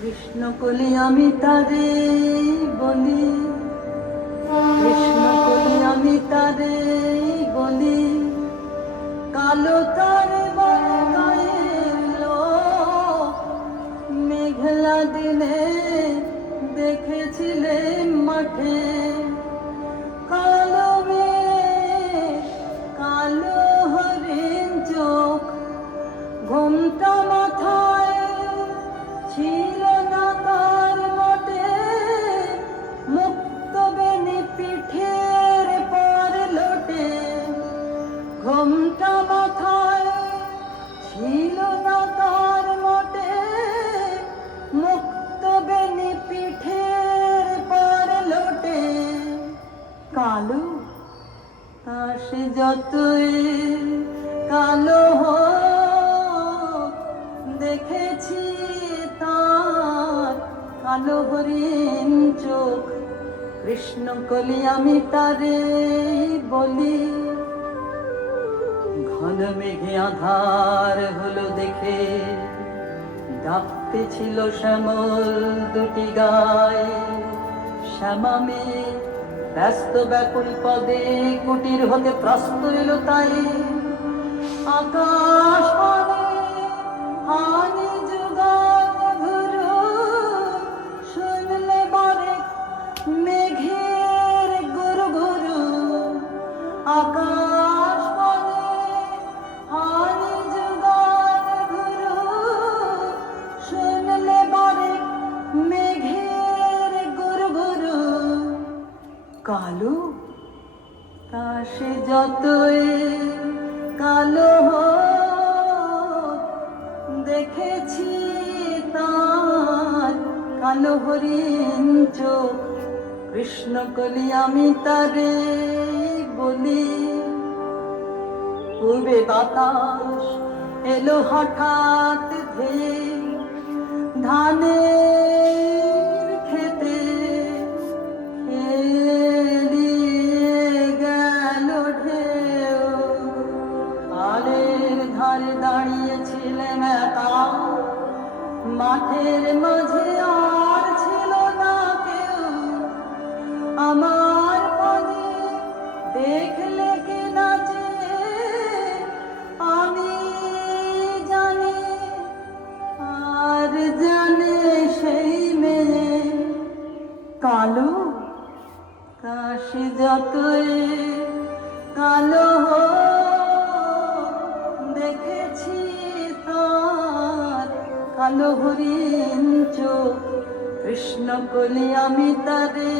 কৃষ্ণ কলি আমি তারে বলি, কৃষ্ণ কলি আমি তারে বলি, কালো তার গায়ে মেঘলা দিনে দেখেছিলে মাঠে, কালো মেঘ কালো হরিণ চোখ, ঘোমটা মাথায় ছিল না তার মোটে, মুক্ত বেনি পিঠের পর লোটে, ঘোমটা মাথায় ছিল না তার মোটে, মুক্ত বেনি পিঠের পর লোটে, কালো তা সে যতই কালো হোক, দেখেছি তার কালো হরিণ চোখ, কৃষ্ণ কলি আমি তারে বলি। ঘন মেঘে আধার হলো দেখে, ডাকতে ছিল শ্যামল দুটি গায়ে, শ্যামা মেয়ে ব্যস্ত ব্যাকুল পদে কুটির হতে ত্রস্ত এলো তাই, আকাশ পানে হানি যুগান ঘুরু, শুনলে বারে মেঘের গুরু গুরু, আকাশ পানে হানি যুগান ঘুরু, শুনলে বারে মেঘের গুরু গুরু, কালো তা সে যতই কালো হোক, দেখেছি তার কালো হরিণ চোখ, কৃষ্ণ কলি আমি তারে বলি। পূর্বে বাতাস এলো হঠাৎ ধেয়ে, ধানের খেতে ধারে দাঁড়িয়েছিলেন একা, মাঠের মাঝে আর ছিল না কেউ, আমার পানে দেখলে কে নাচে আমি জানি, আর জানে সেই মেয়ে, কালো তা সে যতই কালো হোক, দেখেছি তার কালো হরিণ চোখ, কৃষ্ণ কলি আমি তারে